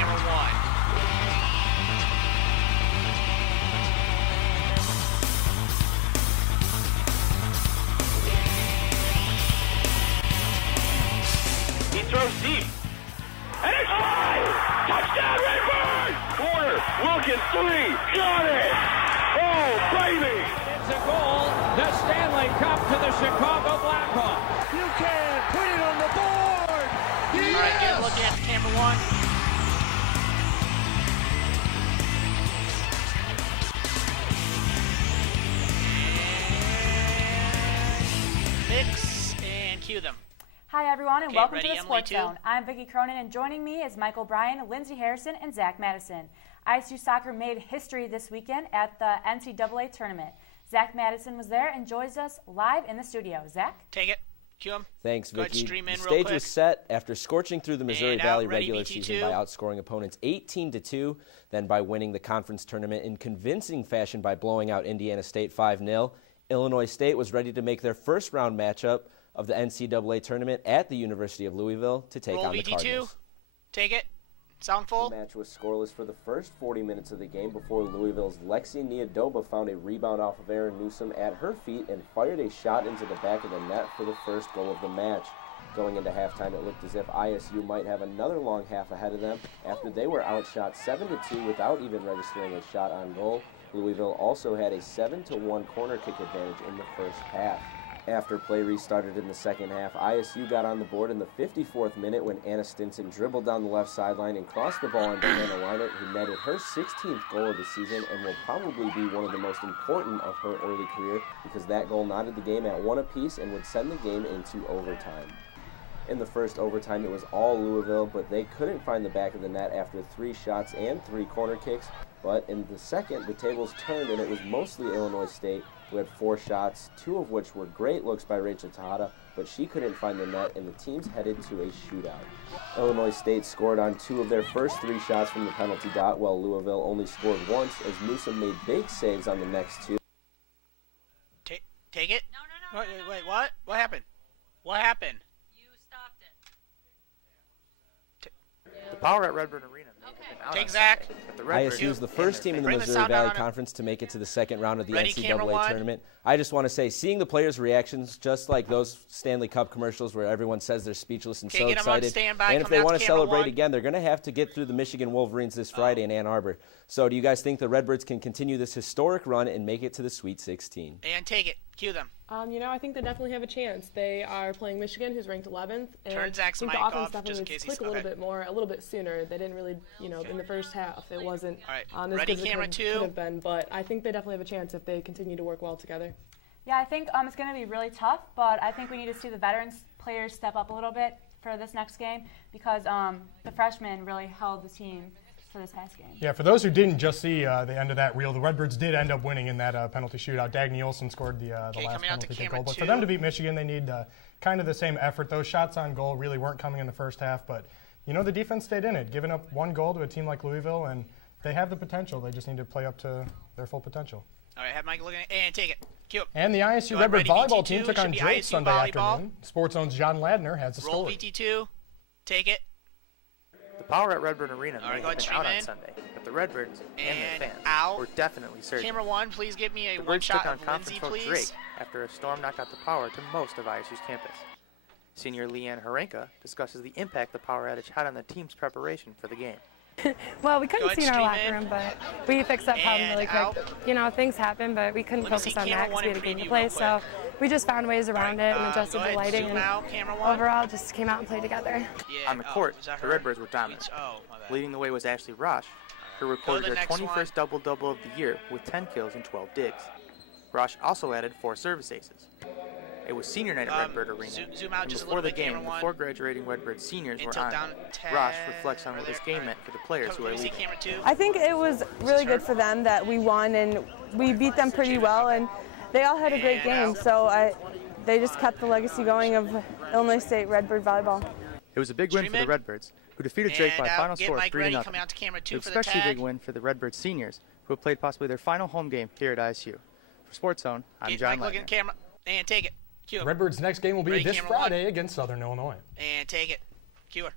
camera 1. He throws deep. And it's high! Touchdown, Redbird! Corner, Wilkins, 3, got it! Oh, baby! It's a goal, the Stanley Cup to the Chicago Blackhawks. You can put it on the board! Yes! All right, get a look at the camera 1. Mix and cue them. Hi everyone and welcome to the Emily, Sportszone. I'm Vicki Cronin and joining me is Michael Bryan, Lindsey Harrison, and Zach Madison. ISU soccer made history this weekend at the NCAA tournament. Zach Madison was there and joins us live in the studio. Zach? Take it. Cue him. Thanks, Go ahead, Vicki. stream in The real stage quick. was set after scorching through the Missouri And Valley out, ready, regular BT2. season by outscoring opponents 18-2, then by winning the conference tournament in convincing fashion by blowing out Indiana State 5-0. Illinois State was ready to make their first round matchup of the NCAA tournament at the University of Louisville to take Roll on the BT2. Cardinals. Take it. Sound full. The match was scoreless for the first 40 minutes of the game before Louisville's Lexi Niedoba found a rebound off of Erin Newsom at her feet and fired a shot into the back of the net for the first goal of the match. Going into halftime, it looked as if ISU might have another long half ahead of them after they were outshot 7-2 without even registering a shot on goal. Louisville also had a 7-1 corner kick advantage in the first half. After play restarted in the second half, ISU got on the board in the 54th minute when Anna Stinson dribbled down the left sideline and crossed the ball on Diana Leinert, who netted her 16th goal of the season and will probably be one of the most important of her early career because that goal knotted the game at 1 apiece and would send the game into overtime. In the first overtime, it was all Louisville, but they couldn't find the back of the net after 3 shots and 3 corner kicks. But in the second, the tables turned, and it was mostly Illinois State, who had 4 shots, 2 of which were great looks by Rachel Tejada, but she couldn't find the net, and the teams headed to a shootout. Illinois State scored on 2 of their first 3 shots from the penalty dot, while Louisville only scored once, as Newsom made big saves on the next 2. Take it? No. Wait, what? What happened? What happened? You stopped it. The power at Redbird Arena may have been out Take on Zach. Sunday, but the Redbirds ISU is the first team in the Bring the Missouri sound down Valley on it. Conference to make it to the second round of the Ready, camera NCAA 1. tournament. I just want to say, seeing the players' reactions, just like those Stanley Cup commercials where everyone says they're speechless and Okay, so get 'em on excited, standby, and if coming they out want to to camera celebrate 1. again, they're going to have to get through the Michigan Wolverines this Friday in Ann Arbor. So do you guys think the Redbirds can continue this historic run and make it to the Sweet 16? And take it. Cue them. I think they definitely have a chance. They are playing Michigan, who's ranked 11th. And Turn Zach's I think mic the offense off, definitely just in would case click he's- a little okay. bit more, a little bit sooner. They didn't really, in the first half, it wasn't All right. as Ready, good as camera it 2. could have been. But I think they definitely have a chance if they continue to work well together. Yeah, I think it's going to be really tough, but I think we need to see the veterans players step up a little bit for this next game because the freshmen really held the team for this past game. Yeah, for those who didn't just see the end of that reel, the Redbirds did end up winning in that penalty shootout. Dagny Olsen scored the last coming out to penalty kick camera goal. But 2. for them to beat Michigan, they need kind of the same effort. Those shots on goal really weren't coming in the first half, but the defense stayed in it, giving up 1 goal to a team like Louisville, and they have the potential. They just need to play up to their full potential. All right, have Mike looking at and take it. Cue. And the ISU Go ahead, Redbird ready, volleyball BT2, team took should on be Drake ISU Sunday volleyball. afternoon. Sportzone's John Ladner has the Roll story. VT2. Take it. The power at Redbird Arena All right, may go have ahead, been out stream on in. Sunday, but the Redbirds and And their fans out. were definitely surging. Camera 1, please give me a The one Birds shot took on of conference Lindsay, host please. Drake after a storm knocked out the power to most of ISU's campus. Senior Leanne Harenka discusses the impact the power outage had on the team's preparation for the game. Well, we Go couldn't ahead, see in our stream locker in. room, but we fixed that problem And really quick. out. Things happen, but we couldn't Let me see focus on camera that one because we had a and game to preview play. real So we just found ways around it and Go adjusted the ahead, lighting, zoom and out, camera 1. overall just came out and played together. Yeah. On the court, is that the her? Redbirds were dominant. Oh, my bad. Leading the way was Ashley Rosh, who recorded the her next 21st one. double-double of the year with 10 kills and 12 digs. Rosh also added 4 service aces. It was senior night at Redbird Arena, zoom out and just a before little the bit, game, camera the one. 4 graduating Redbird seniors were Until on. down 10. Rosh reflects on what this game meant for the players who are Let me see leaving. camera 2. I think it was really good for them that we won and we beat them pretty well, and they all had a great game. So they just kept the legacy going of Illinois State Redbird volleyball. It was a big win for the Stream in. Redbirds, who defeated Drake by a And final out. Get score of Mike 3-0. ready, coming out to camera 2 An for the especially tag. big win for the Redbird seniors, who have played possibly their final home game here at ISU. For Sports Zone, I'm Get John Mike looking at Ladner. camera and take it. Cue. Redbirds' next game will be Ready, this camera one. Friday against Southern Illinois. And take it. Cue her.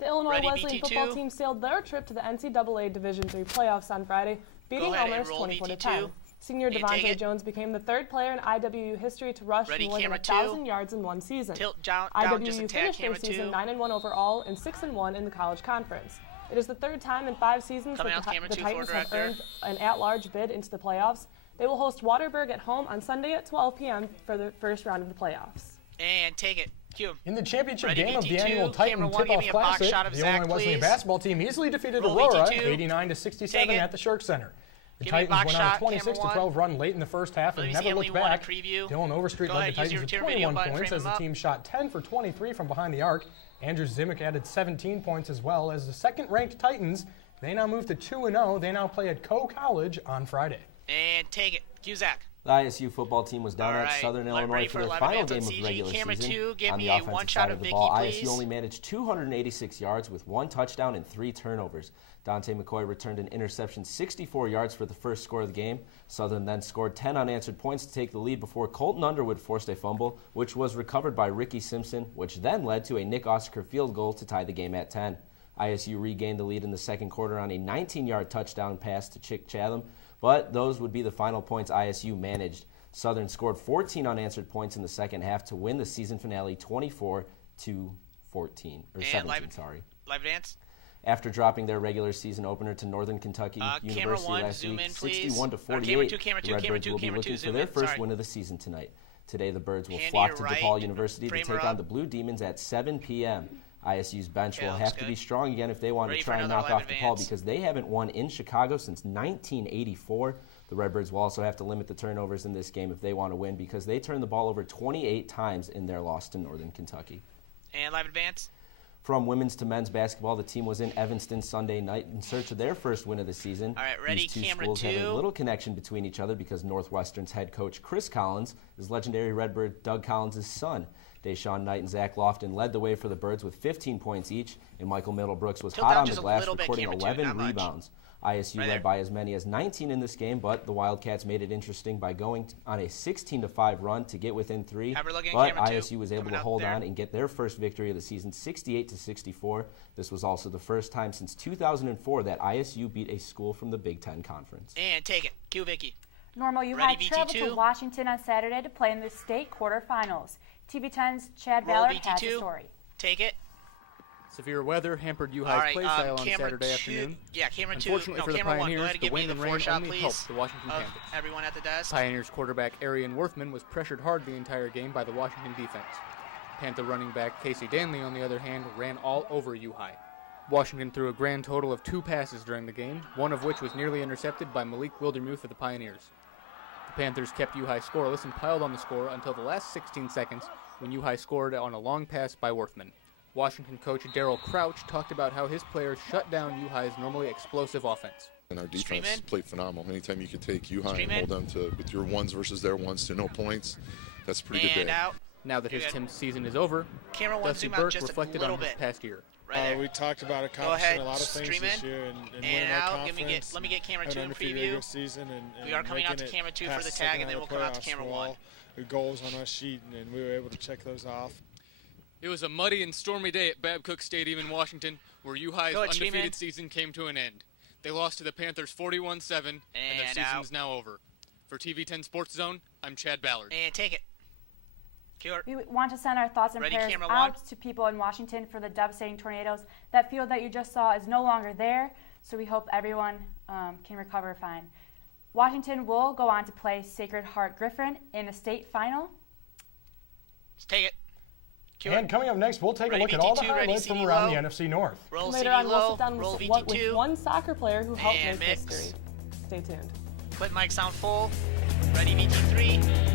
The Illinois Ready, Wesleyan BT2. football team sailed their trip to the NCAA Division III playoffs on Friday, beating Elmer's 24-10. Senior And take Devontae it. Jones became the third player in IWU history to rush Ready, more than camera 1,000 two. yards in one season. Tilt down, just a IWU tad, finished their camera season two. 9-1 overall and 6-1 in the college conference. It is the third time in 5 seasons Coming that out, camera the two, Titans for have director. earned an at-large bid into the playoffs. They will host Waterburg at home on Sunday at 12 p.m. for the first round of the playoffs. And take it. Cue. In the championship Ready, game of the BT2, annual Titan camera one, give Tip-Off me a box Classic, shot of the Zach, Illinois Wesleyan please. basketball team easily defeated Roll Aurora BT2. 89-67 Take it. at the Shirk Center. The Give me a Titans box went on shot, a camera 26-12 run late in the first half and Let me never see looked Emily, you want back. a preview? Dylan Overstreet Go led ahead, the use your Titans with return video 21 button, points frame as the him team up. shot 10 for 23 from behind the arc. Andrew Zimick added 17 points as well. As the second-ranked Titans, they now move to 2-0. They now play at Coe College on Friday. And take it. Cue Zach. The ISU football team was down All at right, Southern ready Illinois for for their live final events on game of CG. regular Camera season. two, give On me the a offensive one-shot side of of the Vicky, ball, please. ISU only managed 286 yards with 1 touchdown and 3 turnovers. Dante McCoy returned an interception 64 yards for the first score of the game. Southern then scored 10 unanswered points to take the lead before Colton Underwood forced a fumble, which was recovered by Ricky Simpson, which then led to a Nick Oscar field goal to tie the game at 10. ISU regained the lead in the second quarter on a 19-yard touchdown pass to Chick Chatham, but those would be the final points ISU managed. Southern scored 14 unanswered points in the second half to win the season finale 24-17. Live dance. After dropping their regular season opener to Northern Kentucky University one, last zoom week, in, please. 61-48, Camera two, the Redbirds will be camera looking two, for zoom their in, first sorry. win of the season tonight. Today, the Birds will Hand to flock your to right, DePaul University to frame take her on up. the Blue Demons at 7 p.m. ISU's bench Okay, will looks have to good. be strong again if they want Ready to for try and another knock live off DePaul advance. because they haven't won in Chicago since 1984. The Redbirds will also have to limit the turnovers in this game if they want to win because they turned the ball over 28 times in their loss to Northern Kentucky. And live advance. From women's to men's basketball, the team was in Evanston Sunday night in search of their first win of the season. All right, ready, These two camera schools have two. a little connection between each other because Northwestern's head coach Chris Collins is legendary Redbird Doug Collins' son. Deshaun Knight and Zach Lofton led the way for the Birds with 15 points each, and Michael Middlebrooks was Tilt hot down on the just a glass, little bit, recording camera two, 11 not much. rebounds. ISU Right led there. by as many as 19 in this game, but the Wildcats made it interesting by going on a 16-5 run to get within 3. Have her look at But camera two. ISU was able Coming to up hold there. on and get their first victory of the season, 68-64. This was also the first time since 2004 that ISU beat a school from the Big Ten Conference. And take it. Cue Vicky. Normal U Ready, High traveled BT2? to Washington on Saturday to play in the state quarterfinals. TV10's Chad Roll Ballard has the BT2. story. Take it. Severe weather hampered All U-High's right, play style on camera Saturday two. afternoon. Yeah, camera two. Unfortunately No, for the camera one. Go Pioneers, ahead and the give me wind the and rain four-shot, only please, helped the Washington of Panthers. everyone at the desk. Pioneers quarterback Arian Worthman was pressured hard the entire game by the Washington defense. Panther running back Casey Danley, on the other hand, ran all over U-High. Washington threw a grand total of 2 passes during the game, one of which was nearly intercepted by Malik Wildermuth of the Pioneers. The Panthers kept U-High scoreless and piled on the score until the last 16 seconds when U-High scored on a long pass by Worthman. Washington coach Darryl Crouch talked about how his players shut down U-High's normally explosive offense. And our defense Streamin'. played phenomenal. Anytime you can take U-High and Streamin'. hold them to with your ones versus their ones to no points, that's a pretty good And day. out. Now that his Good. team's season is over, Camera one, Dusty zoom out Burke just a reflected little on his bit. past year. Right there. We talked about Go ahead, accomplishing a lot of things stream this in. year and And winning our out. conference. Let me get camera and two in undefeated preview. regular season and We are coming out to making it camera two for past the the tag, second and then round we'll of come out to playoffs camera for one. all the goals on our sheet, and we were able to check those off. It was a muddy and stormy day at Babcock Stadium in Washington, where U-High's Go ahead, stream in. undefeated season came to an end. They lost to the Panthers 41-7, and their And season's out. now over. For TV10 Sports Zone, I'm Chad Ballard. And take it. Cue her. We want to send our thoughts and Ready, prayers camera out one. to people in Washington for the devastating tornadoes. That field that you just saw is no longer there, so we hope everyone can recover fine. Washington will go on to play Sacred Heart Griffin in a state final. Let's take it. Cue And her. coming up next, we'll take a Ready, look at all the BT2, ready, highlights from CD around low. the NFC North. Roll Later CD on, we'll low. sit down Roll with VT2. one soccer player who helped And make mix. history. Stay tuned. Put mic sound full. Ready, VT3.